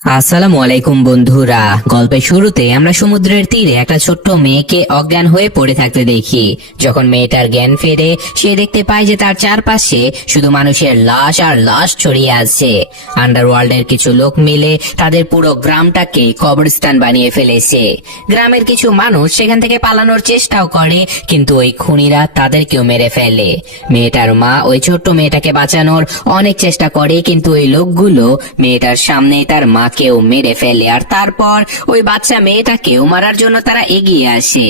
আসসালামু আলাইকুম বন্ধুরা। গল্পের শুরুতে আমরা সমুদ্রের তীরে একটা ছোট্ট মেয়েকে অজ্ঞান হয়ে পড়ে থাকতে দেখি। যখন মেয়েটার জ্ঞান ফেরে, সে দেখতে পায় যে তার চারপাশে শুধু মানুষের লাশ আর লাশ ছড়িয়ে আছে। আন্ডারওয়ার্ল্ডের কিছু লোক মিলে তাদের পুরো গ্রামটাকে কবরস্থান বানিয়ে ফেলেছে। গ্রামের কিছু মানুষ সেখান থেকে পালানোর চেষ্টাও করে, কিন্তু ওই খুনিরা তাদেরকেও মেরে ফেলে। মেয়েটার মা ওই ছোট্ট মেয়েটাকে বাঁচানোর অনেক চেষ্টা করে, কিন্তু ওই লোকগুলো মেয়েটার সামনে তার মা কেউ মেরে ফেলে। আর তারপর ওই বাচ্চা মেয়েটাকেও মারার জন্য তারা এগিয়ে আসে।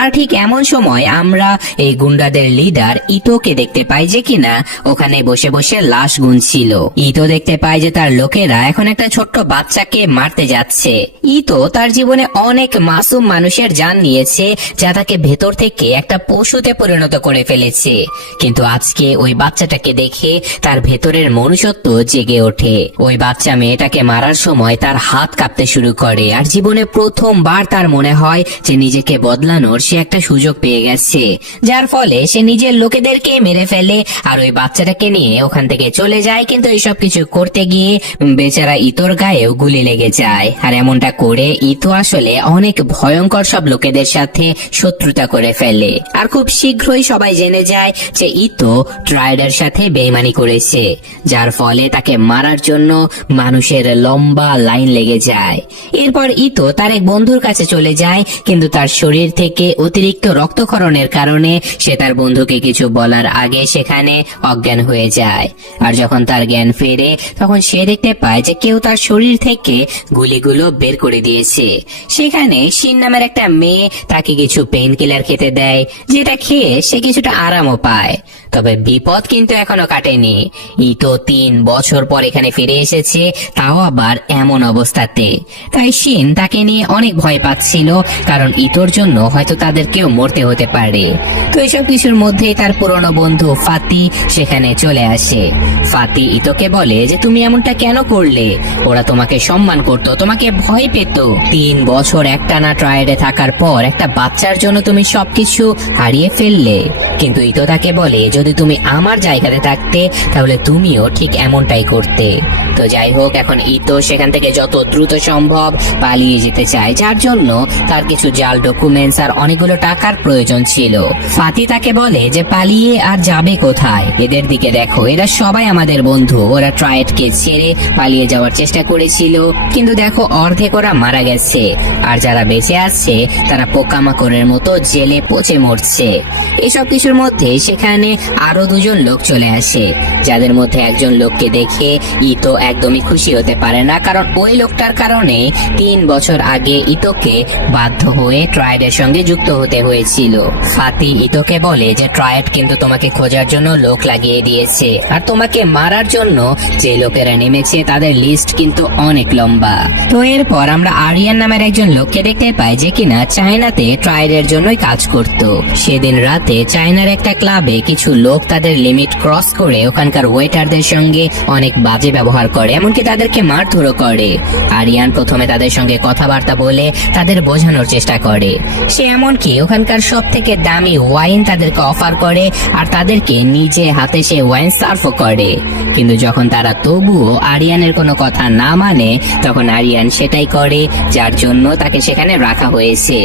আর ঠিক এমন সময় আমরা এই গুন্ডাদের লিডার ইতোকে দেখতে পাই, যে কিনা ওখানে বসে বসে লাশ গুনছিল। ইতো দেখতে পায় যে তার লোকেরা এখন একটা ছোট্ট বাচ্চাকে মারতে যাচ্ছে। ইতো তার জীবনে অনেক মাসুম মানুষের জান নিয়েছে, যা তাকে ভেতর থেকে একটা পশুতে পরিণত করে ফেলেছে। কিন্তু আজকে ওই বাচ্চাটাকে দেখে তার ভেতরের মনুষ্যত্ব জেগে ওঠে। ওই বাচ্চা মেয়েটাকে মারার সময় তার হাত কাঁপতে শুরু করে, আর জীবনে প্রথমবার তার মনে হয় যে নিজেকে বদলানোর সে একটা সুযোগ পেয়ে গেছে, যার ফলে সে নিজের লোকেদেরকে মেরে ফেলে আর ওই বাচ্চাটাকে নিয়ে ওখান থেকে চলে যায়। কিন্তু এইসব কিছু করতে গিয়ে বেচারা ইতোর গায়েও গুলি লেগে যায়। আর এমনটা করে ইতো আসলে অনেক ভয়ঙ্কর সব লোকেদের সাথে শত্রুতা করে ফেলে। আর খুব শীঘ্রই সবাই জেনে যায় যে ইতো ট্রাইডের সাথে বেইমানি করেছে, যার ফলে তাকে মারার জন্য মানুষের লম্বা লাইন লেগে যায়। এরপর ইতো তার এক বন্ধুর কাছে চলে যায়, কিন্তু তার শরীর থেকে অতিরিক্ত রক্তক্ষরণের কারণে সে তার বন্ধুকে কিছু বলার আগে সেখানে অজ্ঞান হয়ে যায়। আর যখন তার জ্ঞান ফেরে, তখন সে দেখতে পায় যে কেউ তার শরীর থেকে গুলিগুলো বের করে দিয়েছে। সেখানে শিন নামের একটা মেয়ে তাকে কিছু পেইন কিলার খেতে দেয়, যেটা খেয়ে সে কিছুটা আরামও পায়। তবে বিপদ কিন্তু এখনো কাটেনি। ইতো 3 বছর পর এখানে ফিরে এসেছে, তাও আবার এমন অবস্থাতে। তাই শিন তাকে নিয়ে অনেক ভয় পাচ্ছিল, কারণ ইতোর জন্য হয়তো তাদেরকেও মরতে হতে পারে। তো এসব কিছুর মধ্যেই তার পুরনো বন্ধু ফাতি সেখানে চলে আসে। ফাতি ইতোকে বলে যে তুমি এমনটা কেন করলে? ওরা তোমাকে সম্মান করত, তোমাকে ভয় পেত। 3 বছর একটানা ট্রায়াডে থাকার পর একটা বাচ্চার জন্য তুমি সবকিছু হারিয়ে ফেললে। কিন্তু ইতো তাকে বলে যদি তুমি আমার জায়গাতে থাকতে তাহলে তুমিও ঠিক এমনটাই করতে। তো যাই হোক, এখন ইতো সেখান থেকে যত দ্রুত সম্ভব পালিয়ে যেতে চায়, যার জন্য তার কিছু জাল ডকুমেন্টস আর অনেকগুলো টাকার প্রয়োজন ছিল। ফাতি তাকে বলে যে পালিয়ে আর যাবে কোথায়? এদের দিকে দেখো, এরা সবাই আমাদের বন্ধু। ওরা ট্রায়েডকে ছেড়ে পালিয়ে যাওয়ার চেষ্টা করেছিল, কিন্তু দেখো অর্ধেক ওরা মারা গেছে, আর যারা বেঁচে আছে তারা পোকামাকড়ের মতো জেলে পচে মরছে। এসব কিছুর মধ্যে সেখানে আরো 2জন লোক চলে আসে, যাদের মধ্যে একজন লোককে দেখে ইতো একদমই খুশি হতে পারে না, কারণ ওই লোকটার কারণে 3 বছর আগে ইতোকে বাধ্য হয়ে ট্রায়েডের সঙ্গে যুক্ত হতে হয়েছিল। ফাতি ইতোকে বলে যে ট্রায়েড কিন্তু তোমাকে খোঁজার জন্য লোক লাগিয়ে দিয়েছে, আর তোমাকে মারার জন্য যে লোকেরা নেমেছে তাদের লিস্ট কিন্তু অনেক লম্বা। তো এরপর আমরা আরিয়ান নামের একজন লোককে দেখতে পাই, যে কিনা চায়নাতে ট্রায়েডের জন্যই কাজ করত। সেদিন রাতে চায়নার একটা ক্লাবে কিছু লোক তাদের লিমিট ক্রস করে ওখানকার ওয়েটারদের সঙ্গে অনেক বাজে ব্যবহার করে, এমনকি তাদেরকে মারধরও করে। আরিয়ান প্রথমে তাদের সঙ্গে কথাবার্তা বলে তাদের বোঝানোর চেষ্টা করে। সে এমনকি ওখানকার সব থেকে দামি ওয়াইন তাদেরকে অফার করে, আর তাদেরকে নিজে হাতে সে ওয়াইন সার্ভও করে। কিন্তু যখন তারা তবুও আরিয়ানের কোনো কথা না মানে, তখন আরিয়ান সেটাই করে যার জন্য তাকে সেখানে রাখা হয়েছে।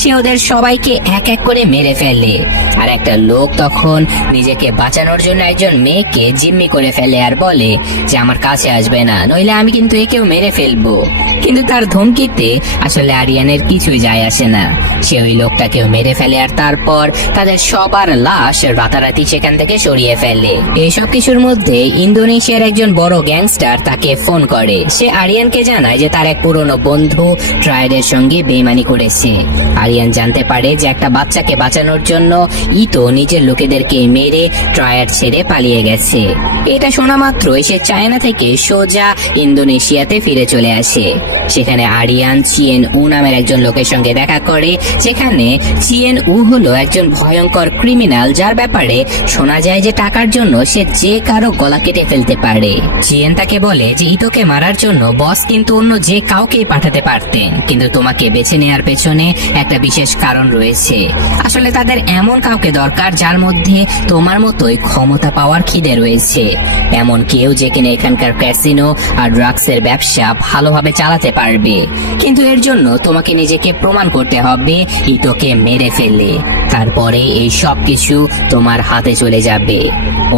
সে ওদের সবাইকে এক এক করে মেরে ফেলে। আর একটা লোক তখন নিজেকে বাঁচানোর জন্য একজন মেয়েকে জিম্মি করে ফেলে আর বলে যে আমার কাছে আসবে না, নইলে আমি কিন্তু একেও মেরে ফেলবো। কিন্তু তার ধমকিতে আসলে আরিয়ানের কিছুই যায় আসে না। সে ওই লোকটাকেও মেরে ফেলে, আর তারপর তাদের সবার লাশ রাতারাতি সেখান থেকে সরিয়ে ফেলে। এইসব কিছুর মধ্যে ইন্দোনেশিয়ার একজন বড় গ্যাংস্টার তাকে ফোন করে। সে আরিয়ানকে জানায় যে তার এক পুরনো বন্ধু ট্রায়েডের সঙ্গে বেইমানি করেছে। আরিয়ান জানতে পারে যে একটা বাচ্চাকে বাঁচানোর জন্য ইতো নিজের লোকেদেরকে মেরে ট্রায়েড ছেড়ে পালিয়ে গেছে। এটা শোনা মাত্রই সে চায়না থেকে সোজা ইন্দোনেশিয়াতে ফিরে চলে আসে। সেখানে আরিয়ান চিয়েন উ নামের একজন লোকের সঙ্গে দেখা করে, যেখানে চিয়েন উ হলো একজন ভয়ঙ্কর ক্রিমিনাল, যার ব্যাপারে শোনা যায় যে টাকার জন্য সে যে কারো গলা কেটে ফেলতে পারে। চিয়েন তাকে বলে যে ইতোকে মারার জন্য বস কিন্তু অন্য যে কাউকেই পাঠাতে পারতেন, কিন্তু তোমাকে বেছে নেওয়ার পেছনে একটা বিশেষ কারণ রয়েছে। আসলে তাদের এমন কাউকে দরকার যার মধ্যে তোমার মতোই ক্ষমতা পাওয়ার খিদে রয়েছে, এমন কেউ যে কিনা এখানকার ক্যাসিনো আর ড্রাগসের ব্যবসা ব্যবসা ভালোভাবে চালাতে পারবে। কিন্তু এর জন্য তোমাকে নিজেকে প্রমাণ করতে হবে ইতোকে মেরে ফেললে, তারপরে এই সব কিছু তোমার হাতে চলে যাবে।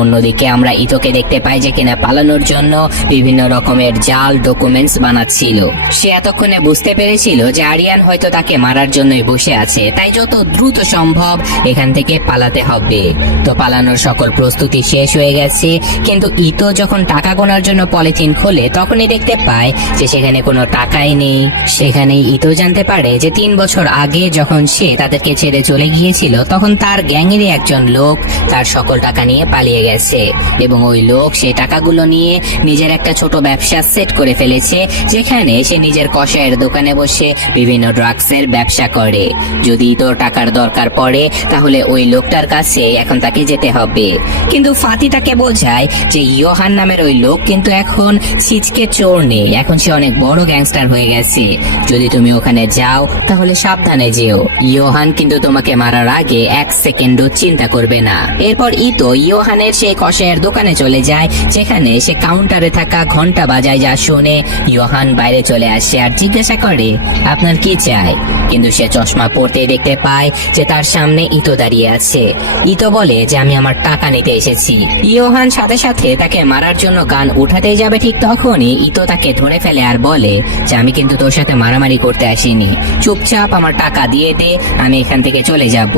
অন্যদিকে আমরা ইতোকে দেখতে পাই যে কিনা পালানোর জন্য বিভিন্ন রকমের জাল ডকুমেন্টস বানাচ্ছিল। সে এতক্ষণে বুঝতে পেরেছিল যে আরিয়ান হয়তো তাকে মারার জন্যই বসে আছে, তাই যত দ্রুত সম্ভব এখান থেকে পালাতে হবে। তো পালানোর সকল প্রস্তুতি শেষ হয়ে গেছে, কিন্তু ইতো যখন টাকা গোনার জন্য পলিথিন খোলে তখনই দেখতে পায় যে সেখানে কোনো টাকাই নেই। সেখানেই ইতো জানতে পারে যে 3 বছর আগে যখন সে তাদেরকে ছেড়ে চলে গিয়েছিল তখন তার গ্যাংয়েরই একজন লোক তার সকল টাকা নিয়ে পালিয়ে গেছে, এবং ওই লোক সেই টাকাগুলো নিয়ে নিজের একটা ছোট ব্যবসা সেট করে ফেলেছে, যেখানে সে নিজের কষায়ের দোকানে বসে বিভিন্ন ড্রাগসের ব্যবসা করে। যদি তোর টাকার দরকার পড়ে তাহলে ওই লোকটার কাছে এখন তাকে যেতে হবে। কিন্তু ফাতি তাকে বোঝায় যে ইয়োহান নামের ওই লোক কিন্তু এখন ছিচকে চোর নেই, এখন সে অনেক বড় গ্যাংস্টার হয়ে গেছে। যদি তুমি ওখানে যাও তাহলে সাবধানে যেও, ইয়োহান কিন্তু তোমাকে মারার আগে 1 সেকেন্ডও চিন্তা করবে না। এরপর ইতো ইয়োহানের সেই কষায়ের দোকানে চলে যায়, যেখানে সে কাউন্টারে থাকা ঘন্টা বাজায়, যা শুনে ইয়োহান বাইরে চলে আসে আর জিজ্ঞাসা করে আপনার কি চাই। কিন্তু সে চশমা পরতে দেখতে পায় যে তার সামনে ইতো দাঁড়িয়ে আছে। ইতো বলে যে আমি আমার টাকা নিতে এসেছি। ইয়োহান সাথে সাথে তাকে মারার জন্য গান উঠাতেই যাবে, ঠিক তখনই ইতো তাকে ধরে ফেলে আর বলে যে আমি কিন্তু তোর সাথে মারামারি করতে আসিনি, চুপচাপ আমার টাকা দিয়ে দে, আমি এখান থেকে চলে যাব।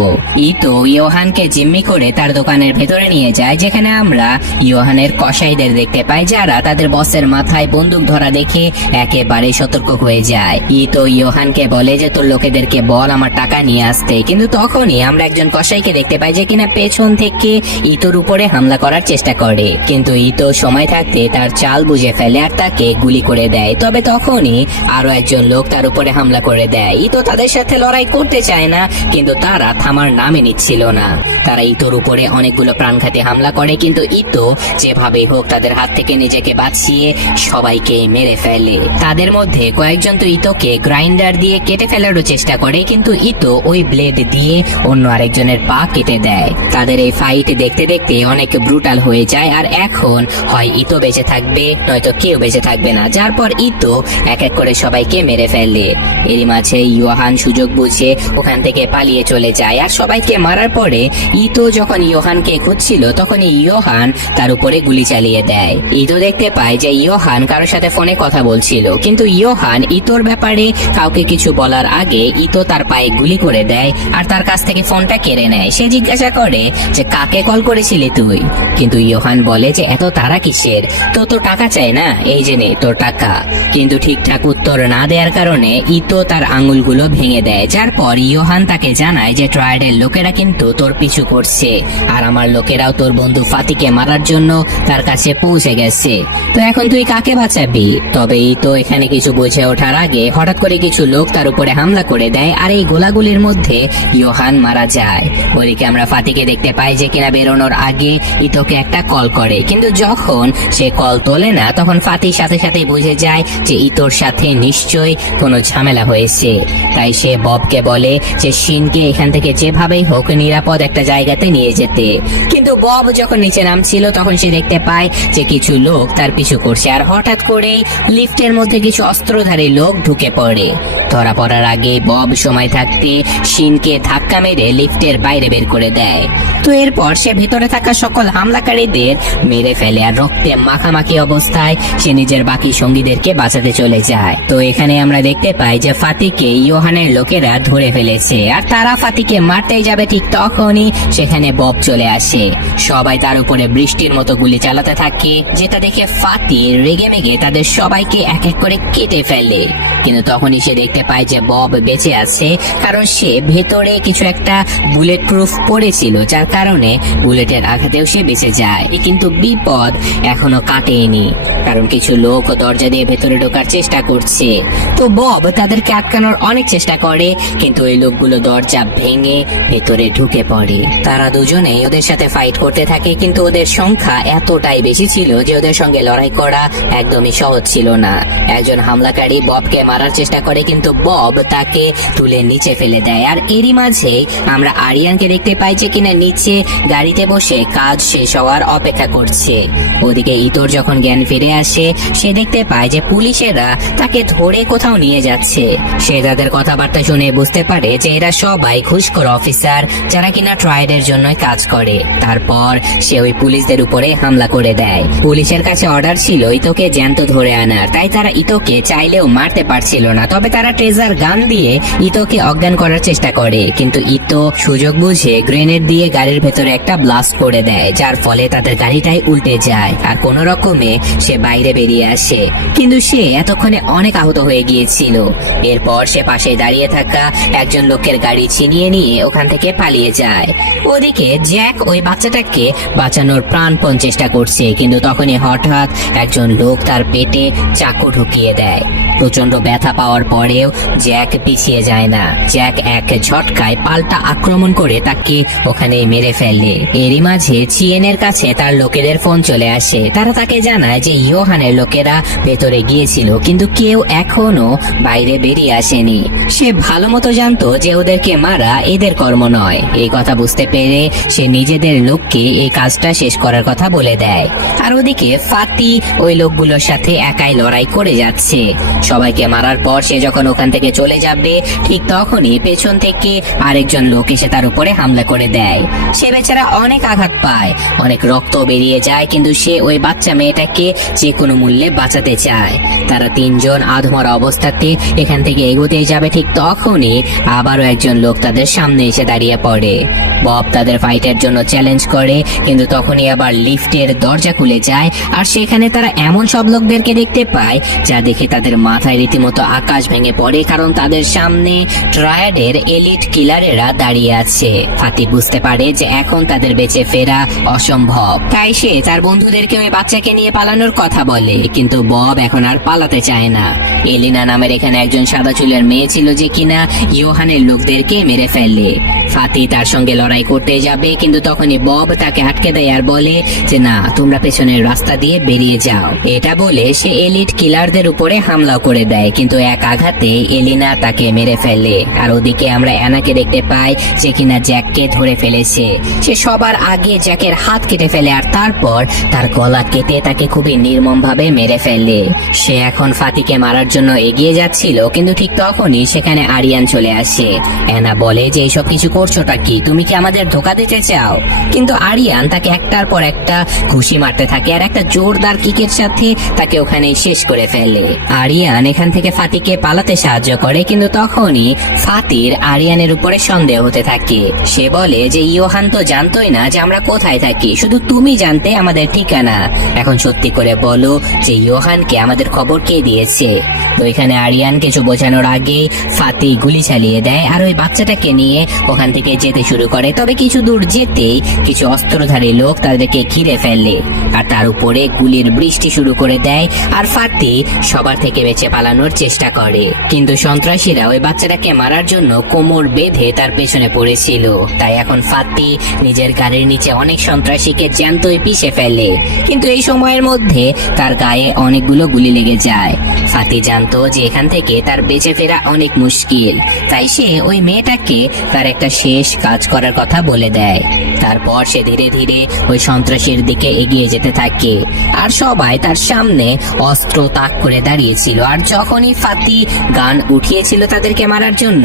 ইতো ইয়োহানকে জিম্মি করে তার দোকানের ভেতরে নিয়ে যায়, যেখানে আমরা ইয়োহানের কসাইদের দেখতে পাই যারা তাদের বসের মাথায় বন্দুক ধরা দেখে একেবারে সতর্ক হয়ে যায়। ইতো ইয়োহানকে বলে যে তোর লোকেদেরকে বল আমার টাকা নিয়ে আসতে, কিন্তু তখনই আমরা একজন কসাইকে দেখতে পাই যে কিনা পেছন থেকে ইতোর উপরে হামলা করার চেষ্টা করে, কিন্তু ইতো সময় থাকতে তার চাল বুঝে ফেলে আর তাকে গুলি করে দেয়। তবে তখনই আরো একজন লোক তার উপরে হামলা করে দেয়। ইতো তাদের সাথে লড়াই করতে চায় না, কিন্তু তারা থামার নামে নিচ্ছিল না। তারা ইতোর উপরে অনেকগুলো প্রাণঘাতী হামলা করে, কিন্তু ইতো যেভাবে হোক তাদের হাত থেকে নিজেকে বাঁচিয়ে সবাইকে মেরে ফেলে। তাদের মধ্যে কয়েকজন তো ইতোকে গ্রাইন্ডার দিয়ে কেটে ফেলারও চেষ্টা করে, কিন্তু ইতো ওই ব্লেড দিয়ে অন্য আরেকজনের পা কেটে দেয়। তাদের এই ফাইট দেখতে দেখতে অনেক ব্রুটাল হয়ে যায়, আর এখন হয় ইতো বেঁচে থাকবে নয়তো কেউ বেঁচে থাকবে না, যার পর ইতো এক এক করে সবাইকে মেরে ফেলে। এরই মাঝে ইয়োহান সুযোগ বুঝে ওখান থেকে পালিয়ে চলে যায়, আর সবাইকে মারার পরে ইতো যখন ইয়োহানকে খুঁজছিল তখন ইয়োহান তার উপরে গুলি চালিয়ে দেয়। ইতো দেখতে পায় যে ইয়োহান কারোর সাথে ফোনে কথা বলছিল, কিন্তু ইয়োহান ইতোর ব্যাপারে কাউকে কিছু বলার আগে ইতো তার পায়ে গুলি করে দেয় আর তার কাছ থেকে ফোনটা কেড়ে নেয়। সে জিজ্ঞাসা করে যে কাকে কল করেছিলি তুই, কিন্তু ইয়োহান বলে যে এত তারা কিসের, তো টাকা চাই না, এই যে নে তোর টাকা। কিন্তু ঠিকঠাক উত্তর না দেওয়ার কারণে ইতো তার আঙুলগুলো ভেঙে দেয়, যার পর ইয়োহান তাকে জানায় যে ট্রায়াডের লোকেরা কিন্তু তোর পিছু করছে, আর আমার লোকেরাও তোর বন্ধু ফাতিকে মারার জন্য তার কাছে পৌঁছে গেছে, তো এখন তুই কাকে বাঁচাবি। তবে ইতো এখানে কিছু বুঝে ওঠার আগে হঠাৎ করে কিছু লোক তার উপরে হামলা করে দেয়, আর এই গোলাগুলির মধ্যে ইয়োহান মারা যায়। ওদিকে আমরা ফাতিকে দেখতে পাই যে কিনা বেরোনোর আগে ইতোকে একটা কল করে, কিন্তু যখন সে কল তোলে না তখন ফাতির সাথে সাথে বুঝে যায় যে ইতোর সাথে নিশ্চয়ই কোনো ঝামেলা হয়েছে। তাই সে ববকে বলে যে শিনকে এখান থেকে যেভাবেই হোক নিরাপদ একটা জায়গাতে নিয়ে যেতে। কিন্তু বব যখন নিচে নামছিল তখন সে দেখতে পায় যে কিছু লোক তার পিছু করছে, আর হঠাৎ করেই লিফটের মধ্যে কিছু অস্ত্রধারী লোক ঢুকে পড়ে। ধরা পড়ার আগে বব সময় থাকতে শিনকে ধাক্কা মেরে লিফটের বাইরে বের করে দেয়। তো এরপর সে ভেতরে থাকা সকল হামলাকারীদের মেরে ফেলে, আর রক্তে মাখামাখি অবস্থায় সে নিজের বাকি সঙ্গীদেরকে বাঁচাতে চলে যায়। তো এখানে আমরা দেখতে পাই যে ফাতিকে ইয়োহানের লোকেরা ধরে ফেলেছে, আর তারা ফাতিকে মারতেই যাবে, ঠিক তখনই সেখানে বব চলে আসে। সবাই তার উপরে বৃষ্টির মতো গুলি চালাতে থাকে, যেটা দেখে ফাতি রেগে মেগে তাদের সবাইকে এক এক করে কেটে ফেলে। কিন্তু তখনই সে দেখতে পায় যে বব বেঁচে আছে, কারণ সে ভেতরে কিছু একটা বুলেট প্রুফ পড়েছিল, যার কারণে বুলেটের আঘাতেও সে বেঁচে যায়। কিন্তু বিপদ এখনো কাটেনি, কারণ কিছু লোক দরজা দিয়ে ভেতরে ঢোকার চেষ্টা করছে। তো বব তাদেরকে আটকানোর অনেক চেষ্টা করে, কিন্তু ওই লোকগুলো দরজা ভেঙে ভেতরে ঢুকে পড়ে। তারা দুজনেই ওদের সাথে ফাইট করতে থাকে, কিন্তু ওদের সংখ্যা এতটাই বেশি ছিল যে ওদের সঙ্গে লড়াই করা একদমই সহজ ছিল না। একজন হামলাকারী ববকে মারার চেষ্টা করে, কিন্তু বব তাকে তুলে নিচে ফেলে দেয়। আর এরই মাঝে মাঝেই আমরা আরিয়ানকে দেখতে পাই যে কিনা নিচে গাড়িতে বসে কাজ শেষ হওয়ার অপেক্ষা করছে। ওদিকে ইতোর যখন জ্ঞান ফিরে আসে সে দেখতে পায় যে পুলিশেরা তাকে ধরে কোথাও নিয়ে যাচ্ছে। সে তাদের কথাবার্তা শুনে বুঝতে পারে যে এরা সবাই ঘুষখোর অফিসার যারা কিনা ট্রায়েডের জন্য কাজ করে। তারপর সে ওই পুলিশদের উপরে হামলা করে দেয়। পুলিশের কাছে অর্ডার ছিল ইতোকে জ্যান্ত ধরে আনার, তাই তারা ইতোকে চাইলেও মারতে পারছিল না। তবে তারা ট্রেজার গান দিয়ে ইতোকে অজ্ঞান করার চেষ্টা করে, কিন্তু ইতো সুযোগ বুঝে গ্রেনেড দিয়ে গাড়ির ভেতরে একটা ব্লাস্ট করে দেয়, যার ফলে তাদের গাড়িটাই উল্টে যায় আর কোনো রকমে সে বাইরে বেরিয়ে আসে। কিন্তু সে এতক্ষণে অনেক আহত হয়ে গিয়েছিল। এরপর সে পাশে দাঁড়িয়ে থাকা একজন লোকের গাড়ি ছিনিয়ে নিয়ে ওখান থেকে পালিয়ে যায়। ওদিকে জ্যাক ওই বাচ্চাটাকে বাঁচানোর প্রাণপণ চেষ্টা করছে, কিন্তু তখনই হঠাৎ একজন লোক তার পেটে চাকু ঢুকিয়ে দেয়। প্রচন্ড ব্যথা পাওয়ার পরেও জ্যাক পিছিয়ে যায় না। জ্যাক এক ঝটকায় পাল্টা আক্রমণ করে তাকে ওখানে মেরে ফেলে। এরই মাঝে চিয়েনের কাছে তার লোকেদের ফোন চলে আসে। তারা তাকে জানায় যে ইয়োহানের লোকেরা ভেতরে গিয়েছিল, কিন্তু কেউ এখনো বাইরে বেরিয়ে আসেনি। সে ভালো মতো জানতো যে ওদেরকে মারা এদের কর্ম নয়। এই কথা বুঝতে পেরে সে নিজেদের লোককে এই কাজটা শেষ করার কথা বলে দেয়। আর ওদিকে ফাতি ওই লোকগুলোর সাথে একাই লড়াই করে যাচ্ছে। সবাইকে মারার পর সে যখন ওখান থেকে চলে যাবে ঠিক তখনই পেছন থেকে আরেকজন লোক এসে তার উপরে হামলা করে দেয়। সে বেচারা অনেক আঘাত পায়, অনেক রক্ত বেরিয়ে যায়, কিন্তু সে ওই বাচ্চা মেয়েটাকে যে কোনো মূল্যে বাঁচাতে চায়। তারা তিনজন আধমরা অবস্থাতে এখান থেকে এগোতে যাবে ঠিক তখনই আবারও একজন লোক তাদের সামনে এসে দাঁড়িয়ে পড়ে। বব তাদের ফাইটের জন্য চ্যালেঞ্জ করে, কিন্তু তখনই আবার লিফটের দরজা খুলে যায় আর সেখানে তারা এমন সব লোকদেরকে দেখতে পায় যা দেখে তাদের মাথায় রীতিমতো আকাশ ভেঙে পড়ে, কারণ তাদের সামনে ট্রায়াডের এলিট কিলারেরা দাঁড়িয়ে আছে। ফাতি বুঝতে পারে যে এখন তাদের বেঁচে ফেরা অসম্ভব, তাই সে তার বন্ধুদেরকে ওই বাচ্চাকে নিয়ে পালানোর কথা বলে, কিন্তু বব এখন আর পালাতে চায় না। এলিনা নামের এখানে একজন সাদা চুলের মেয়ে ছিল যে কিনা ইয়োহানের লোকদেরকে মেরে ফেলে। ফাতি তার সঙ্গে লড়াই করতে যাবে, কিন্তু তখনই বব তাকে আটকে দেয় আর বলে যে না, তোমরা পেছনের রাস্তা দিয়ে বেরিয়ে যাও। এটা বলে সে এলিট কিলারদের উপরে হামলা করে দেয়, কিন্তু এক আঘাতে এলিনা তাকে মেরে ফেলে। আর ওদিকে আমরা অ্যানাকে দেখতে পাই যে কিনা জ্যাককে ধরে ফেলেছে। সে সবার আগে জ্যাকের হাত কেটে ফেলে আর তারপর তার গলা কেটে তাকে খুবই নির্মম ভাবে মেরে ফেলে। সে এখন ফাতিকে মারার জন্য এগিয়ে যাচ্ছিল, কিন্তু ঠিক তখনই সেখানে আরিয়ান চলে আসে। অ্যানা বলে যে এইসব কিছু করছোটা কি, তুমি কি আমাদের ধোকা দিতে চাও? কিন্তু আরিয়ান তাকে একটার পর একটা ঘুষি মারতে থাকে আর একটা জোরদার কিকের সাথে তাকে ওখানে শেষ করে ফেলে। আরিয়ান এখান থেকে ফাতিকে পালাতে সাহায্য করে, কিন্তু তখনই ফাতির আরিয়ানের উপরে সন্দেহ হতে থাকে। সে বলে যে ইয়োহান তো জানতোই না যে আমরা কোথায় থাকি, শুধু তুমি জানতে আমাদের ঠিকানা। এখন সত্যি করে বলো যে ইয়োহানকে আমাদের খবর কে দিয়েছে? তো এখানে আরিয়ান কিছু বোঝানোর আগে ফাতি গুলি চালিয়ে দেয় আর ওই বাচ্চাটাকে নিয়ে ওখান থেকে যেতে শুরু করে। তবে কিছু দূর যেতেই কিছু অস্ত্রধারী লোক তাদেরকে ঘিরে ফেলে আর তার উপরে গুলির বৃষ্টি শুরু করে দেয়। আর ফাতি সবার থেকে বেঁচে পালানোর চেষ্টা করে, কিন্তু সন্ত্রাসীরা ওই বাচ্চাটাকে মারার জন্য কোমর বেঁধে তার পেছনে পড়েছিল। তাই এখন ফাতি নিজের গাড়ির নিচে অনেক সন্ত্রাসীকে জ্যান্তই পিষে ফেলে, কিন্তু এই সময়ের মধ্যে তার গায়ে অনেকগুলো গুলি লেগে যায়। ফাতি জানতো যে এখান থেকে তার বেঁচে ফেরা অনেক মুশকিল, তাই সে ওই মেয়েটাকে তার একটা শেষ কাজ করার কথা বলে দেয়। তারপর সে ধীরে ধীরে ওই সন্ত্রাসীর দিকে এগিয়ে যেতে থাকে আর সবাই তার সামনে অস্ত্র তাক করে দাঁড়িয়েছিল। আর যখনই ফাতি গান উঠিয়েছিল তাদেরকে মারার জন্য,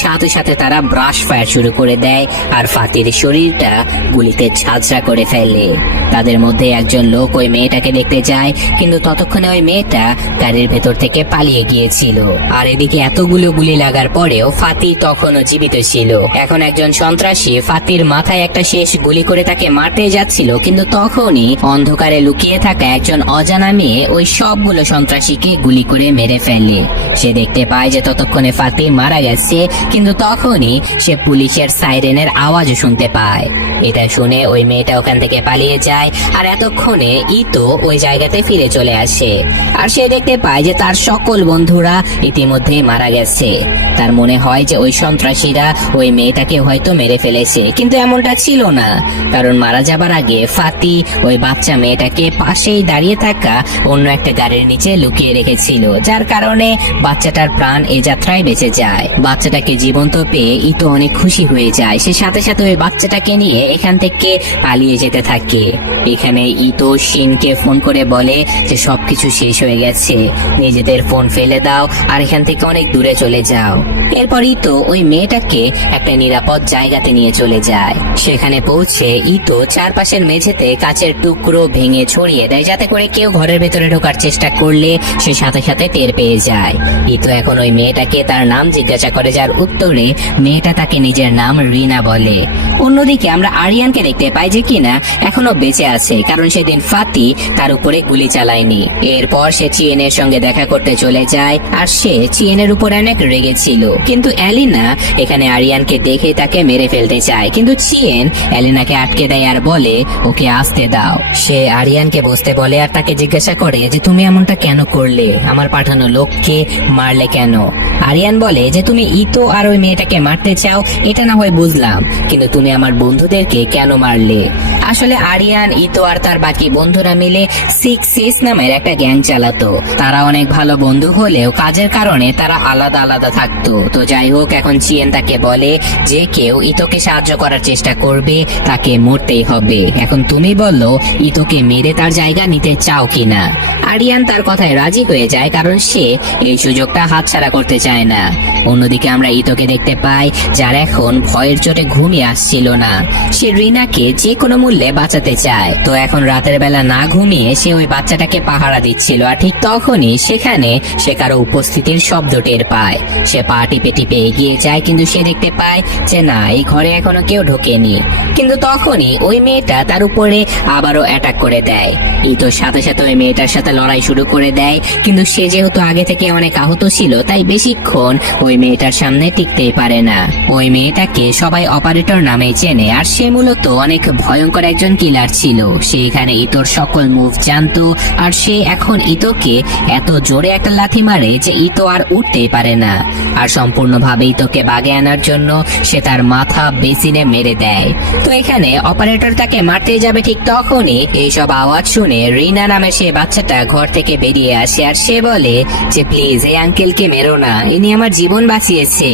সাথে সাথে তারা ব্রাশ ফায়ার শুরু করে দেয় আর ফাতির শরীরটা গুলিতে ঝাঁঝরা করে ফেলে। তাদের মধ্যে একজন লোক ওই মেয়েটাকে দেখতে যায়, কিন্তু ততক্ষণে ওই মেয়েটা গাড়ির ভেতর থেকে পালিয়ে গিয়েছিল। আর এদিকে এতগুলো গুলি লাগার পরেও ফাতি তখনও জীবিত ছিল। এখন একজন সন্ত্রাসী ফাতির মাথায় একটা শেষ গুলি করে তাকে মারতে যাচ্ছিল, কিন্তু তখনই অন্ধকারে লুকিয়ে থাকা একজন অজানা মেয়ে ওই সবগুলো সন্ত্রাসীকে গুলি করে মেরে ফেলে। সে দেখতে পায় যে ততক্ষণে ফাতি মারা গেছে, কিন্তু তখনই সে পুলিশের সাইরেনের আওয়াজও শুনতে পায়। এটা শুনে ওই মেয়েটা ওখান থেকে পালিয়ে যায় আর এতক্ষণে ইতো ওই জায়গাতে ফিরে চলে আসে। আর সে দেখতে পায় যে তার সকল বন্ধুরা ইতিমধ্যে মারা গেছে। তার মনে হয় যে ওই সন্ত্রাসীরা ওই মেয়েটাকে হয়তো মেরে ফেলেছে, কিন্তু এমনটা ছিল ছিল না, কারণ মারা যাবার আগে ফাতি ওই বাচ্চা মেয়েটাকে পাশেই দাঁড়িয়ে থাকা অন্য একটা গাড়ির নিচে লুকিয়ে রেখেছিল, যার কারণে বাচ্চাটার প্রাণ এ যাত্রায় বেঁচে যায়। বাচ্চাটাকে জীবন্ত পেয়ে ইতো অনেক খুশি হয়ে যায়। সে সাথে সাথে ওই বাচ্চাটাকে নিয়ে এখান থেকে পালিয়ে যেতে থাকে। এখানে ইতো শিনকে ফোন করে বলে যে সবকিছু শেষ হয়ে গেছে, নিজেদের ফোন ফেলে দাও আর এখান থেকে অনেক দূরে চলে যাও। এরপরই তো ওই মেয়েটাকে একটা নিরাপদ জায়গাতে নিয়ে চলে যায়। সেখানে পৌঁছে ইতো চারপাশের মেঝেতে কাচের টুকরো ভেঙে ছড়িয়ে দেয়, যাতে করে কেউ ঘরের ভেতরে ঢোকার চেষ্টা করলে সে সাথে সাথে টের পেয়ে যায়। ইতো এখন ওই মেয়েটাকে তার নাম জিজ্ঞাসা করে, যার উত্তরে মেয়েটা তাকে নিজের নাম রিনা বলে। অন্যদিকে আমরা আরিয়ানকে দেখতে পাই যে কিনা এখনো বেঁচে আছে, কারণ সেদিন ফাতি তার উপরে গুলি চালায়নি। এরপর সে চিয়েনের সঙ্গে দেখা করতে চলে যায়, আর সে চিয়েনের উপর অনেক রেগেছিল। কিন্তু এলিনা এখানে আরিয়ানকে দেখে তাকে মেরে ফেলতে চায়, কিন্তু চিয়েন এলিনাকে আটকে দেয় আর বলে ওকে আসতে দাও। সে আরিয়ানকে বসতে বলে আর তাকে জিজ্ঞাসা করে যে তুমি এমনটা কেন করলে, আমার পাঠানো লোককে মারলে কেন? আরিয়ান বলে যে তুমি ইতো আর ওই মেয়েটাকে মারতে চাও, এটা না হয় বুঝলাম, কিন্তু তুমি আমার বন্ধুদেরকে কেন মারলে? আসলে আরিয়ান, ইতো আর তার বাকি বন্ধুরা মিলে 6 নামের একটা গ্যাং চালাতো। তারা অনেক ভালো বন্ধু হলেও কাজের কারণে তারা আলাদা আলাদা থাকতো। তো যাই হোক, এখন চিয়েন তাকে বলে যে কেউ ইতোকে সাহায্য করার চেষ্টা করবে তাকে মরতেই হবে। এখন তুমি বললো ইতোকে মেরে তার জায়গা নিতে চাও কিনা? আরিয়ান তার কথায় রাজি হয়ে যায়, কারণ সে এই সুযোগটা হাতছাড়া করতে চায় না। অন্যদিকে আমরা ইতোকে দেখতে পাই, যার এখন ভয়ের চোটে ঘুমিয়ে আসছিল না। সে রিনাকে যে কোনো মূল্যে বাঁচাতে চায়। তো এখন রাতের বেলা না ঘুমিয়ে সে ওই বাচ্চাটাকে পাহারা দিচ্ছিল, আর ঠিক তখনই সেখানে সে কারো উপস্থিতির শব্দ টের পায়। সে পা টিপে টিপে এগিয়ে যায়, কিন্তু সে দেখতে পায় যে না, এই ঘরে এখনো কেউ ঢোকেনি। কিন্তু তখনই ওই মেয়েটা তার উপরে আবারও অ্যাটাক করে দেয়। ইতোর সাথে সাথে ওই মেয়েটার সাথে লড়াই শুরু করে দেয়, কিন্তু সে যেহেতু আগে থেকে অনেক আহত ছিল, তাই বেশিক্ষণ ওই মেয়েটার সামনে টিকতেই পারে না। ওই মেয়েটাকে সবাই অপারেটর নামেই চেনে, আর সে মূলত অনেক ভয়ঙ্কর একজন কিলার ছিল। সে এখানে ইতোর সকল মুভ জানতো, আর সে এখন ইতোকে এত জোরে একটা লাথি মারে যে ইতো আর উঠতেই পারে না। আর সম্পূর্ণভাবে ইতোকে বাগে আনার জন্য সে তার মাথা বেসিনে মেরে দেয়। তো এখানে অপারেটর তাকে মারতে যাবে, ঠিক তখনই এইসব আওয়াজ শুনে রিনা নামে সে বাচ্চাটা ঘর থেকে বেরিয়ে আসে, আর সে বলে যে প্লিজ এই আঙ্কেলকে মেরো না, ইনি আমার জীবন বাঁচিয়েছে।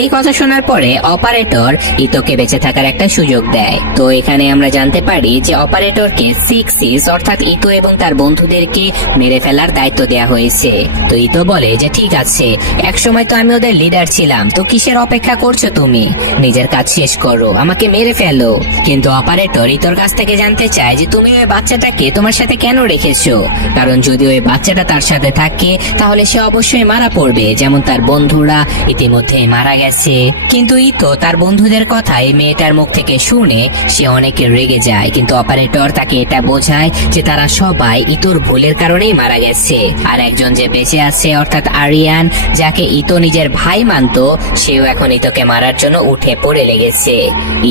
এই কথা শোনার পরে অপারেটর ইতোকে বেঁচে থাকার একটা সুযোগ দেয়। তো এখানে আমরা জানতে পারি যে অপারেটরকে 6 অর্থাৎ ইতো এবং তার বন্ধুদেরকে মেরে ফেলার দায়িত্ব দেয়া হয়েছে। তো ইতো বলে যে ঠিক আছে, একসময় তো আমি ওদের লিডার ছিলাম, তো কিসের অপেক্ষা করছো তুমি? নিজের কাজ শেষ করো, আমাকে মেরে ফেলো। কিন্তু অপারেটর ইতোর কাছ থেকে জানতে চায় যে তুমি ওই বাচ্চাটাকে তোমার সাথে কেন রেখেছো, কারণ যদি ওই বাচ্চাটা তার সাথে থাকে তাহলে সে অবশ্যই মারা পড়বে, যেমন তার বন্ধুরা ইতিমধ্যেই মারা গেছে। কিন্তু ইতো তার বন্ধুদের কথা এই মেয়েটার মুখ থেকে শুনে সে অনেক রেগে যায়, কিন্তু অপারেটর তাকে এটা বোঝায় যে তারা সবাই ইতোর ভুলের কারণেই মারা গেছে। আর একজন যে বেঁচে আছে অর্থাৎ আরিয়ান, যাকে ইতো নিজের ভাই মানতো, সেও এখন ইতোকে মারার জন্য উঠে পড়ে লেগেছে।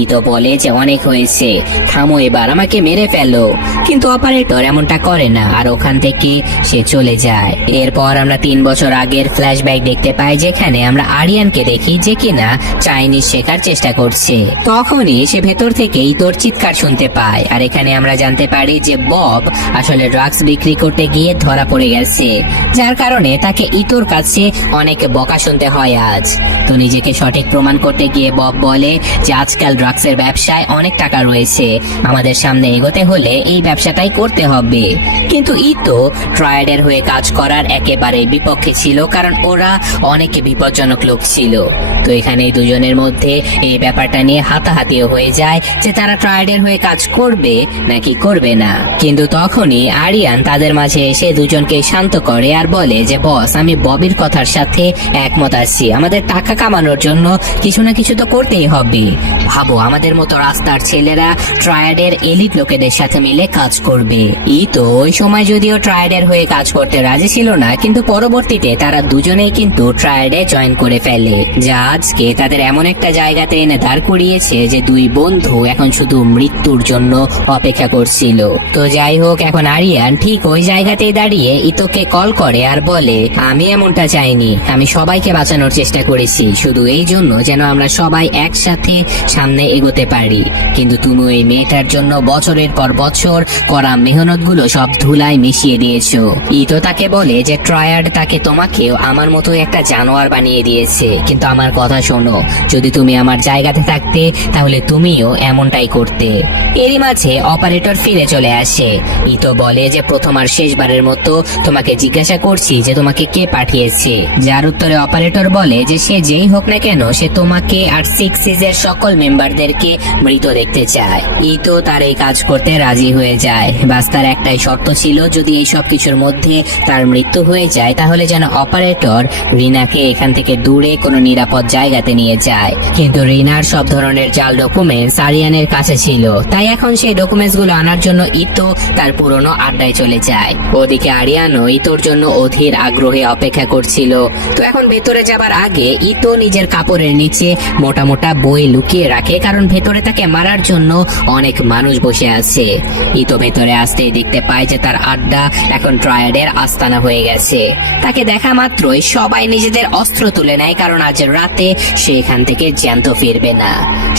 ইতো বলে যে অনেক হয়েছে, থামো এবার, আমাকে মেরে ফেলো। কিন্তু অপারেটর এমনটা করে না, আর ওখান থেকে সে চলে যায়। এরপর আমরা 3 বছর আগের ফ্ল্যাশব্যাক দেখতে পাই, যেখানে আমরা আরিয়ানকে দেখি যে কিনা চাইনিজ শেখার চেষ্টা করছে। তখনই সে ভেতর থেকে ইতোর চিৎকার শুনতে পায়, আর এখানে আমরা জানতে পারি যে বব আসলে ড্রাগস বিক্রি করতে গিয়ে ধরা পড়ে গেছে, যার কারণে তাকে ইতোর কাছে অনেক বকা শুনতে হয় আজ। তো নিজেকে সঠিক প্রমাণ করতে গিয়ে বব বলে যে আজকাল ড্রাগসের ব্যবসায় অনেক টাকা রয়েছে, আমাদের সামনে এগোতে হলে এই ব্যবসাটাই করতে হবে। কিন্তু ইতো ট্রায়াডের হয়ে কাজ করার একেবারে বিপক্ষে ছিল, কারণ ওরা অনেক বিপজ্জনক লোক ছিল। তো এখানে দুজনের মধ্যে এই ব্যাপারটা নিয়ে হাতাহাতিও হয়ে যায় যে তারা ট্রায়াডের হয়ে কাজ করবে নাকি করবে না। কিন্তু তখনই আরিয়ান তাদের মাঝে এসে দুজনকে শান্ত করে আর বলে যে বস, আমি ববির কথার সাথে একমত আছি, আমাদের টাকা কামানোর জন্য কিছু না কিছু তো করতেই হবে। ভাবো, আমাদের মতো রাস্তার ছেলেরা ট্রায়াডের এলিট লোকেদের সাথে মিলে কাজ করবে। তো ওই সময় যদিও ট্রায়াডের হয়ে কাজ করতে রাজি ছিল না, কিন্তু পরবর্তীতে তারা দুজনেই কিন্তু ট্রায়াডে জয়েন করে ফেলে, যা আজকে তাদের এমন একটা জায়গাতে এনে দাঁড় করিয়েছে যে দুই বন্ধু এখন শুধু মৃত্যু মৃত্যুর জন্য অপেক্ষা করছিল। তো যাই হোক, এখন আরিয়ান ঠিক ওই জায়গাতেই দাঁড়িয়ে ইতোকে কল করে আর বলে, আমি এমনটা চাইনি, আমি সবাইকে বাঁচানোর চেষ্টা করেছি শুধু এই জন্য যেন আমরা সবাই একসাথে সামনে এগোতে পারি, কিন্তু তুমি ওই মেয়েটার জন্য বছরের পর বছর করা মেহনত গুলো সব ধুলায় মিশিয়ে দিয়েছো। ইতো তাকে বলে যে ট্রায়াড তাকে তোমাকেও আমার মতো একটা জানোয়ার বানিয়ে দিয়েছে, কিন্তু আমার কথা শোনো, যদি তুমি আমার জায়গাতে থাকতে তাহলে তুমিও এমনটাই করতে। এরই মাঝে অপারেটর ফিরে চলে আসে। ইতো বলে যে প্রথম আর শেষবারের মতো তোমাকে জিজ্ঞাসা করছি যে তোমাকে কে পাঠিয়েছে, যার উত্তরে অপারেটর বলে যে সে যেই হোক না কেন সে তোমাকে আর 6 সিজের সকল মেম্বারদেরকে মৃত দেখতে চায়। ইতো তার এই কাজ করতে রাজি হয়ে যায়, বাস তার একটাই শর্ত ছিল, যদি এই সব কিছুর মধ্যে তার মৃত্যু হয়ে যায় তাহলে যেন অপারেটর রিনাকে এখান থেকে দূরে কোনো নিরাপদ জায়গাতে নিয়ে যায়। কিন্তু রিনার সব ধরনের জাল ডকুমেন্টস আরিয়ানের কাছে ছিল, তাই এখন সেই ডকুমেন্টস গুলো আনার জন্য ইতো তার পুরনো আড্ডায় চলে যায়। ওদিকে আরিয়ানও ইতোর জন্য অধীর আগ্রহে অপেক্ষা করছিল। তো এখন ভেতরে যাবার আগে ইতো নিজের কাপড়ের নিচে মোটা মোটা বই লুকিয়ে রাখে, কারণ ভেতরে তাকে মারার জন্য অনেক মানুষ বসে আছে। ইতো ভেতরে আসতেই দেখতে পায় যে তার আড্ডা এখন ট্রায়াডের আস্তানা হয়ে গেছে। তাকে দেখা মাত্রই সবাই নিজেদের অস্ত্র তুলে নেয়, কারণ আজ রাতে সে এখান থেকে জ্যান্ত ফিরবে না।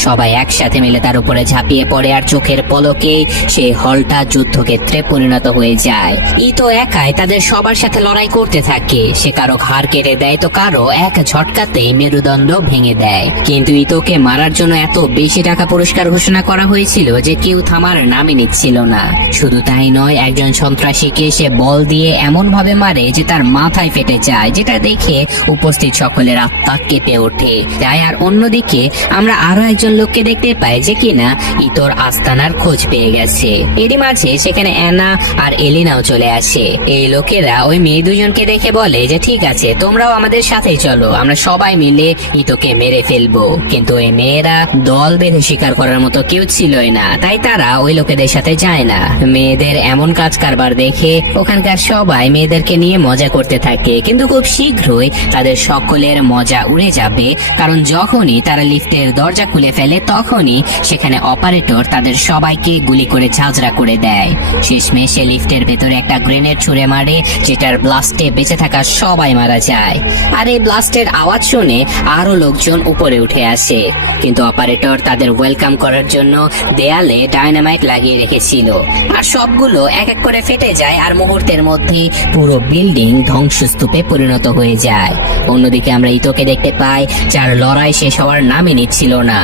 সবাই একসাথে মিলে তার উপরে ঝাঁপিয়ে পড়ে আর চোখের পলকে সেই হলটা যুদ্ধক্ষেত্রে পরিণত হয়ে যায়। ইতো একাই তাদের সবার সাথে লড়াই করতে থাকে, সে কারো ঘাড় কেটে দেয় তো কারো এক ঝটকাতেই মেরুদণ্ড ভেঙে দেয়। কিন্তু ইতোকে মারার জন্য এত বেশি টাকা পুরস্কার ঘোষণা করা হয়েছিল যে কেউ থামার নামই নিচ্ছিল না। শুধু তাই নয়, একজন সন্ত্রাসীকে সে বল দিয়ে এমন ভাবে মারে যে তার মাথায় ফেটে যায়, যেটা দেখে উপস্থিত সকলের আত্মা কেঁপে ওঠে। তাই আর অন্যদিকে আমরা আরো একজন লোককে দেখতে পাই যে কিনা ইতোর আস্তানার খোঁজ পেয়ে গেছে। এরই মাঝে সেখানে অ্যানা আর এলিনাও চলে আসে। এই লোকেরা ওই মেয়ে দুজনকে দেখে বলে যে ঠিক আছে, তোমরাও আমাদের সাথেই চলো, আমরা সবাই মিলে ইতোকে মেরে ফেলবো। কিন্তু ওই মেয়েরা দল বেঁধে শিকার করার মতো কেউ ছিলই না, তাই তারা ওই লোকেদের সাথে যায় না। মেয়েদের এমন কাজ কারবার দেখে ওখানকার সবাই মেয়েদেরকে নিয়ে মজা করতে থাকে, কিন্তু খুব শীঘ্রই তাদের সকলের মজা উড়ে যাবে, কারণ যখনই তারা লিফটের দরজা খুলে ফেলে তখনই সেখানে অপারেটর তাদের সবাইকে গুলি করে ঝাঁঝরা করে দেয়। শেষমেশ সে লিফটের ভেতরে একটা গ্রেনেড ছুড়ে মারে, যেটার ব্লাস্টে বেঁচে থাকা সবাই মারা যায়। আর এই ব্লাস্টের আওয়াজ শুনে আরো লোকজন উপরে উঠে আসে, কিন্তু অপারেটর তাদের ওয়েলকাম করার জন্য দেয়ালে ডায়নামাইট লাগিয়ে রেখেছিল, আর সবগুলো এক এক করে ফেটে যায়, আর মুহূর্তের মধ্যে পুরো বিল্ডিং ধ্বংসস্তূপে পরিণত হয়ে যায়। অন্যদিকে আমরা ইতোকে দেখতে পাই, যার লড়াই শেষ হওয়ার নামই নিচ্ছিল না।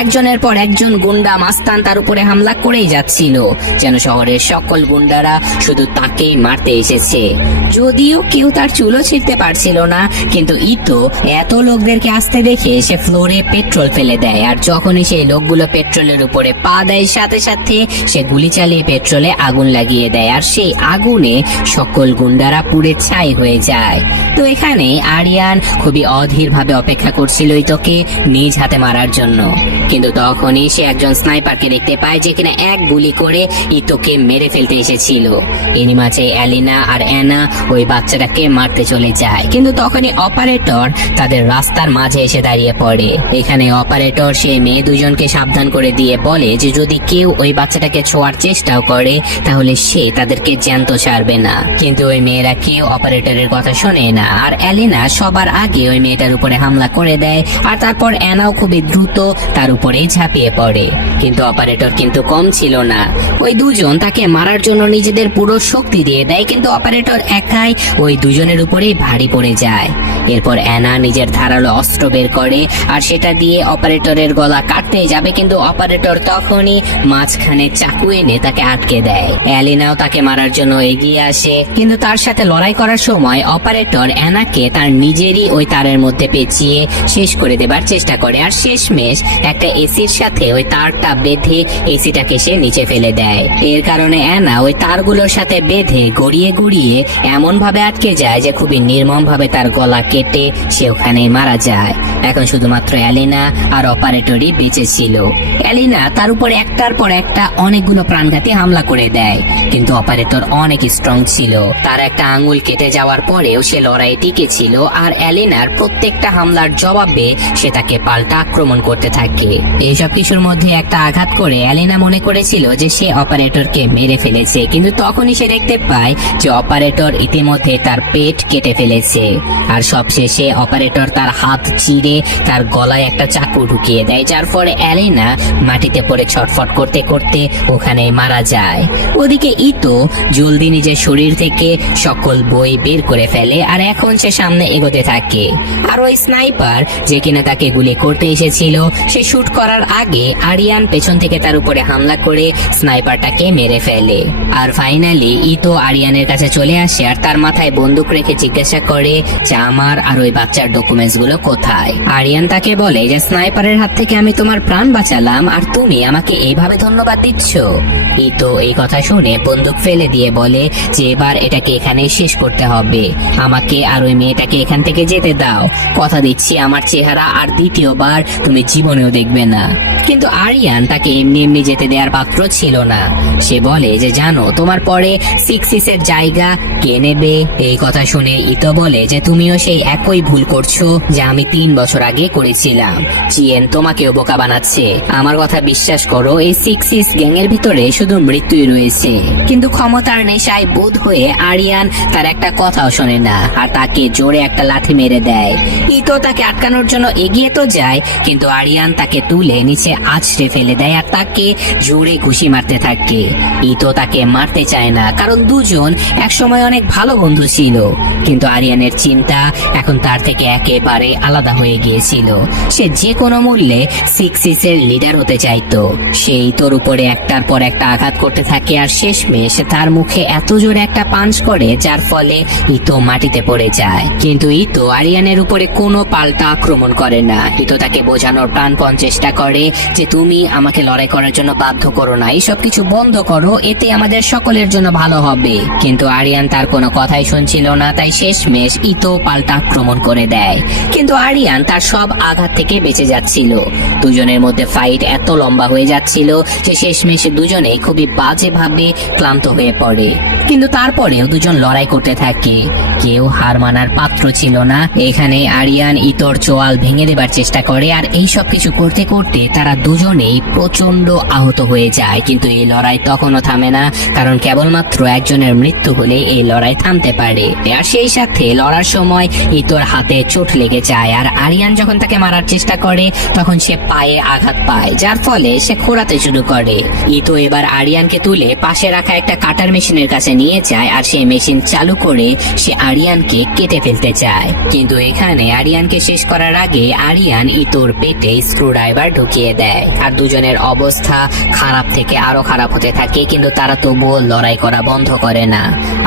একজনের পর একজন গুন্ডা মাস্তান তার উপরে হামলা করেই যাচ্ছিল, যেন শহরের সকল গুন্ডারা শুধু তাকেই মারতে এসেছে। যদিও কেউ তার চুলও ছিঁড়তে পারছিল না, কিন্তু ইতো এত লোকদেরকে আসতে দেখে সে ফ্লোরে পেট্রোল ফেলে দেয়, আর যখনই সেই লোকগুলো পেট্রোলের উপরে পা দেয় সাথে সাথে সে গুলি চালিয়ে পেট্রোলে আগুন লাগিয়ে দেয়, আর সেই আগুনে সকল গুন্ডারা পুড়ে ছাই হয়ে যায়। তো এখানে আরিয়ান খুবই অধীর ভাবে অপেক্ষা করছিল ইতোকে নিজ হাতে মারার জন্য, কিন্তু তখনই সে একজন স্নাইপারকে দেখতে পায় যে কিনা এক গুলি করে ইতোকে মেরে ফেলতে এসেছিল। এরই মাঝে এলিনা আর অ্যানা ওই বাচ্চাটাকে মারতে চলে যায়, কিন্তু তখনই অপারেটর তাদের রাস্তার মাঝে এসে দাঁড়িয়ে পড়ে। এখানে অপারেটর সেই মেয়ে দুজনকে সাবধান করে দিয়ে বলে যে যদি কেউ ওই বাচ্চাটাকে ছোঁয়ার চেষ্টাও করে তাহলে সে তাদেরকে জ্যান্ত ছাড়বে না। কিন্তু ওই মেয়েরা কেউ অপারেটরের কথা শোনে না, আর এলিনা সবার আগে ওই মেয়েটার উপরে হামলা করে দেয়, আর তারপর অ্যানাও খুবই দ্রুত তার উপরেই ঝাঁপিয়ে পড়ে। কিন্তু অপারেটর কিন্তু কম ছিল না, ওই দুজন তাকে মারার জন্য নিজেদের পুরো শক্তি দিয়ে দেয়, কিন্তু অপারেটর একাই ওই দুজনের উপরেই ভারী পড়ে যায়। এরপর অ্যানা নিজের ধারালো অস্ত্র বের করে আর সেটা দিয়ে অপারেটরের গলা কাটতে যাবে, কিন্তু অপারেটর তখনই মাঝখানে চাকু এনে তাকে আটকে দেয়। এলিনাও তাকে মারার জন্য এগিয়ে আসে, কিন্তু তার সাথে লড়াই করার সময় অপারেটর অ্যানাকে তার নিজেরই ওই তারের মধ্যে পেঁচিয়ে শেষ করে দেবার চেষ্টা করে, আর শেষমেশ একটা এসির সাথে ওই তারটা বেঁধে এসিটাকে সে নিচে ফেলে দেয়। এর কারণে অ্যানা ওই তারগুলোর সাথে বেঁধে গড়িয়ে গড়িয়ে এমন ভাবে আটকে যায় যে খুবই নির্মম ভাবে তার গলা কেটে সে ওখানে মারা যায়। এখন শুধুমাত্র এলিনা আর অপারেটরই বেঁচে ছিল। এলিনা তার উপর একটার পর একটা অনেকগুলো প্রাণঘাতী হামলা করে দেয়, কিন্তু অপারেটর অনেক স্ট্রং ছিল, তার একটা আঙ্গুল কেটে যাওয়ার পরেও সে লড়াই টিকে ছিল, আর এলিনার প্রত্যেকটা হামলার জবাবে সে তাকে পাল্টা আক্রমণ করতে থাকে। এইসব কিছুর মধ্যে একটা আঘাত করে করে এলেনা মনে করেছিল যে সে অপারেটরকে মেরে ফেলেছে, কিন্তু তখনই সে দেখতে পায় যে অপারেটর ইতিমধ্যে তার পেট কেটে ফেলেছে। আর সবশেষে অপারেটর তার হাত চিরে তার গলায় একটা চাকু ঢুকিয়ে দেয়, যার ফলে এলেনা মাটিতে পড়ে ছটফট করতে করতে ওখানে মারা যায়। ওদিকে ইতো জলদি নিজের শরীর থেকে সকল বই বের করে ফেলে আর এখন সে সামনে এগোতে থাকে। আর ওই স্নাইপার যে কিনা তাকে গুলি করতে এসেছিল, সে শুট করার আগে আরিয়ান পেছন থেকে তার উপরে হামলা করে স্নাইপারটাকে মেরে ফেলে। আর ফাইনালি ইতো আরিয়ানের কাছে চলে আসে আর তার মাথায় বন্দুক রেখে জিজ্ঞাসা করে যে আমার আর ওই বাচ্চার ডকুমেন্টস গুলো কোথায়। আরিয়ান তাকে বলে যে স্নাইপারের হাত থেকে আমি তোমার প্রাণ বাঁচালাম আর তুমি আমাকে এইভাবে ধন্যবাদ দিচ্ছ। ইতো এই কথা শুনে বন্দুক ফেলে দিয়ে বলে যে এবার এটাকে এখানে শেষ করতে হবে, আমাকে আর ওই মেয়েটাকে এখান থেকে যেতে দাও, কথা দিচ্ছি আমার চেহারা আর দ্বিতীয়বার তুমি জীবনেও দেখবে না। কিন্তু আরিয়ান তাকে এমনি এমনি যেতে দেওয়ার পাত্র ছিল না। সে বলে যে জানো তোমার পরে 6 এর জায়গা কে নেবে। এই কথা শুনে ইতো বলে যে তুমিও সেই একই ভুল করছো যা আমি 3 বছর আগে করেছিলাম। চিয়েন তোমাকেও বোকা বানাচ্ছে। আমার কথা বিশ্বাস করো, এই 6 গ্যাং এর ভিতরে শুধু মৃত্যুই রয়েছে। কিন্তু ক্ষমতার নেশায় বোধ হয়ে আরিয়ান তার একটা কথাও শোনে না আর তাকে জোরে একটা লাথি মেরে দেয়। ইতো তাকে আটকানোর জন্য এগিয়ে তো যায়, কিন্তু আরিয়ান তাকে তুলে নিচে আছড়ে ফেলে দেয় আর তাকে জোরে ঘুষি মারতে থাকে। ইতো তাকে মারতে চায় না, কারণ দুজন একসময় অনেক ভালো বন্ধু ছিল। কিন্তু আরিয়ানের চিন্তা এখন তার থেকে একেবারে আলাদা হয়ে গিয়েছিল। সে যে কোনো মূল্যে 6 এর লিডার হতে চাইতো। সে ইতোর উপরে একটার পর একটা আঘাত করতে থাকে আর শেষমেশ তার মুখে এত জোরে একটা পাঞ্চ করে যার ফলে ইতো মাটিতে পড়ে যায়। কিন্তু ইতো আরিয়ানের উপরে কোনো পাল্টা আক্রমণ করে না। ইতো তাকে বোঝানোর প্রাণপণ চেষ্টা করে যে তুমি আমাকে লড়াই করার জন্য বাধ্য করো না, এইসব কিছু বন্ধ করো, এতে আমাদের সকলের জন্য ভালো হবে। কিন্তু আরিয়ান তার কোনো কথাই শুনছিল না, তাই শেষমেশ ইতো পাল্টা আক্রমণ করে দেয়। কিন্তু আরিয়ান তার সব আঘাত থেকে বেঁচে যাচ্ছিল। দুজনের মধ্যে ফাইট এত লম্বা হয়ে যাচ্ছিল যে শেষমেশ দুজনেই খুবই বাজেভাবে ক্লান্ত হয়ে পড়ে। কিন্তু তারপরেও দুজন লড়াই করতে থাকে, কেউ হার মানার পাত্র ছিল না। এখানে আরিয়ান ইতোর চোয়াল ভেঙে দেবার চেষ্টা করে আর এই সব কিছু করতে করতে তারা দুজনেই প্রচন্ড আহত হয়ে যায়। কিন্তু এই লড়াই তখনও থামে না, কারণ কেবলমাত্র একজনের মৃত্যু হলে এই লড়াই থামতে পারে। আর সেই সাথে লড়ার সময় ইতোর হাতে চোট লেগে যায় আর আরিয়ান যখন তাকে মারার চেষ্টা করে তখন সে পায়ে আঘাত পায়, যার ফলে সে খোঁড়াতে শুরু করে। ইতো এবার আরিয়ানকে তুলে পাশে রাখা একটা কাটার মেশিনের কাছে নিয়ে যায় আর সেই মেশিন চালু করে সে আরিয়ানকে কেটে ফেলতে চায়। কিন্তু এখানে আরিয়ানকে শেষ করার আগে আরিয়ান ইতোর পেটে স্ক্রুড্রাইভার ঢুকিয়ে দেয় আর দুজনের অবস্থা খারাপ থেকে আরো খারাপ হতে থাকে। কিন্তু তারা তবুও লড়াই করা বন্ধ করে না।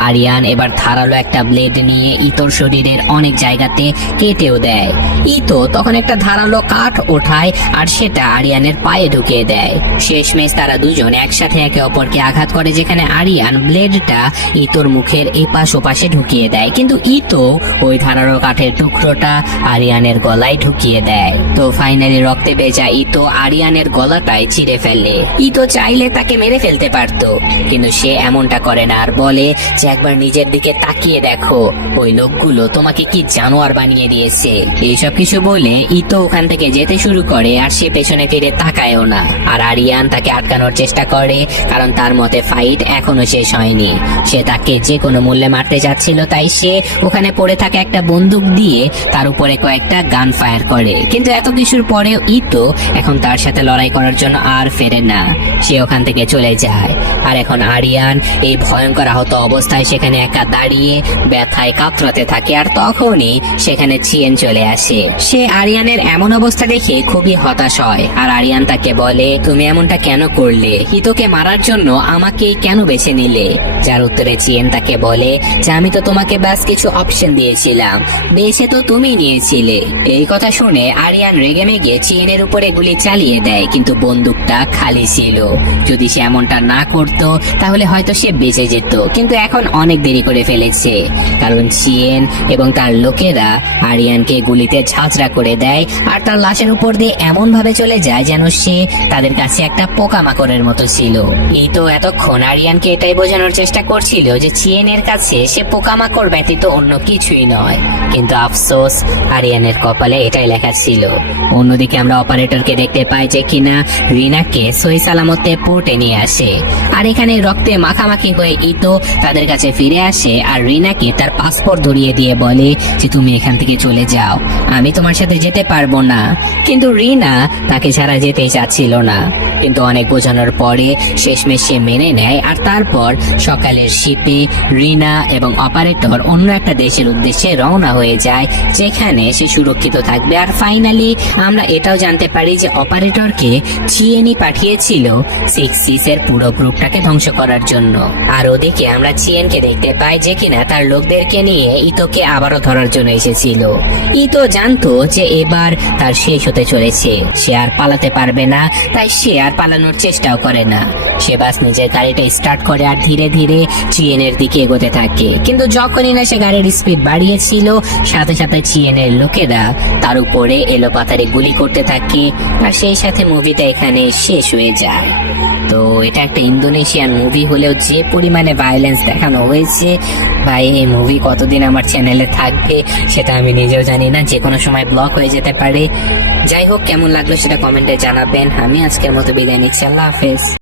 আরিয়ান এবার ধারালো একটা ব্লেড নিয়ে ইতোর শরীরের অনেক জায়গাতে কেটেও দেয়। ইতো তখন একটা ধারালো কাঠ ওঠায় আর সেটা আরিয়ানের পায়ে ঢুকিয়ে দেয়। শেষমেশ তারা দুজন একসাথে একে অপরকে আঘাত করে, যেখানে আরিয়ান ব্লেডটা ইতোর মুখের এপাশ ওপাশে ঢুকিয়ে দেয়, কিন্তু ইতো ওই ধারালো কাঠের টুকরোটা আরিয়ানের গলায় ঢুকিয়ে দেয়। তো ফাইনালি রক্তে ভেজা ইতো আরিয়ানের গলাটায় চিরে ফেলে। ইতো চাইলে তাকে মেরে ফেলতে পারতো, কিন্তু সে এমনটা করে না আর বলে যে একবার নিজের দিকে তাকিয়ে দেখো, ওই লোকগুলো তোমাকে কি জানোয়ার বানিয়ে দিয়েছে। এইসব কিছু বলে ইতো ওখান থেকে যেতে শুরু করে আর সে পেছনে ফিরে তাকায়ও না। আর আরিয়ান তাকে আটকানোর চেষ্টা করে, কারণ তার মতে ফাইট এখনো শেষ হয়নি। সে তাকে যে কোনো মূল্যে মারতে যাচ্ছিল, তাই সে ওখানে পড়ে থাকা একটা বন্দুক দিয়ে তার উপরে কয়েকটা গান ফায়ার করে। কিন্তু এত কিছুর পরেও ইতো এখন তার সাথে লড়াই করার জন্য আর ফেরে না, সে ওখান থেকে চলে যায়। আর এখন আরিয়ান এই ভয়ঙ্কর আহত অবস্থায় সেখানে একা দাঁড়িয়ে ব্যথায় কাতরাতে থাকে। আর তখনই সেখানে চিয়েন চলে আসে। সে আরিয়ানের এমন অবস্থা দেখে খুবই হতাশ হয় আর আরিয়ান তাকে বলে তুমি এমনটা কেন করলে, ইতোকে মারার জন্য আমাকে কেন বেছে নিলে। যার উত্তরে চিয়েন তাকে বলে যে আমি তো তোমাকে ব্যাস কিছু অপশন দিয়েছিলাম, বেছে তো তুমি নিয়েছিলে। এই কথা শুনে আরিয়ান রেগে মেগে চিয়েনের উপরে গুলি চালিয়ে দেয়, কিন্তু বন্দুকটা খালি ছিল। যদি সে এমনটা না করতো তাহলে হয়তো সে বেঁচে যেত, কিন্তু এখন অনেক দেরি করে ফেলেছে, কারণ চিয়েন এবং তার লোকেরা আরিয়ানকে গুলিতে ঝাঁঝরা করে দেয় আর তার লাশের উপর দিয়ে এমন ভাবে চলে যায় যেন সে তাদের কাছে একটা পোকামাকড়ের মতো ছিল। ইতো এতক্ষণ আরিয়ানকে এটাই বোঝানোর চেষ্টা করছিল যে চিয়েনের কাছে সে পোকামাকড় ব্যতীত অন্য কিছুই নয়, কিন্তু আফসোস আরিয়ানের কপালে এটাই লেখা ছিল। অন্যদিকে আমরা অপারেটরকে দেখতে পাই যে কিনা রিনাকে সহি সালামতে পোর্টে নিয়ে আসে। আর এখানে রক্তে মাখামাখি হয়ে ইতো তাদের কাছে ফিরে আসে আর রিনাকে তার পাসপোর্ট ধরিয়ে দিয়ে বলে যে তুমি এখান থেকে চলে যাও, আমি তোমার সাথে যেতে পারবো না। কিন্তু রিনা তাকে ছাড়া যেতে চাচ্ছিল না, কিন্তু অনেক বোঝানোর পরে শেষমেশ সে মেনে নেয়। আর তারপর সকালের শিপে রিনা এবং অপারেটর অন্য একটা দেশের উদ্দেশ্যে রওনা হয়ে যায়, যেখানে সে সুরক্ষিত থাকবে। আর ফাইনালি আমরা এটাও জানতে পারি যে অপারেটরকে চিয়েনি পাঠিয়েছিল 6 এর পুরো গ্রুপটাকে ধ্বংস করার জন্য। আর ওদিকে আমরা চিয়েনকে দেখতে পাই যে কিনা তার লোকদেরকে নিয়ে ইতোকে আবারও ধরার জন্য এসেছিল। ইতো জানতো যে এবার তার শেষ হতে চলেছে, সে আর পালাতে পারবে না, তাই সে আর পালানোর চেষ্টাও করে না। সে বাস নিজের গাড়িটা স্টার্ট করে আর ধীরে ধীরে চিয়েনের দিকে এগোতে থাকে। কিন্তু যখনই না সে গাড়ির স্পিড বাড়িয়েছিল, সাথে সাথে চিয়েনের লোকেরা তার উপরে এলোপাতাড়ি গুলি করতে থাকে। আর সেই সাথে মুভিটা এখানে শেষ হয়ে যায়। তো এটা একটা ইন্দোনেশিয়ান মুভি হলেও যে পরিমাণে ভায়োলেন্স দেখানো হয়েছে, ভাই এই মুভি কতদিন আমার চ্যানেলে থাকবে সেটা আমি নিজেও জানি না, যে কোনো সময় ব্লক হয়ে যেতে পারে। যাই হোক, কেমন লাগলো সেটা কমেন্টে জানাবেন। আমি আজকের মতো বিদায় নিচ্ছি, আল্লাহ হাফেজ।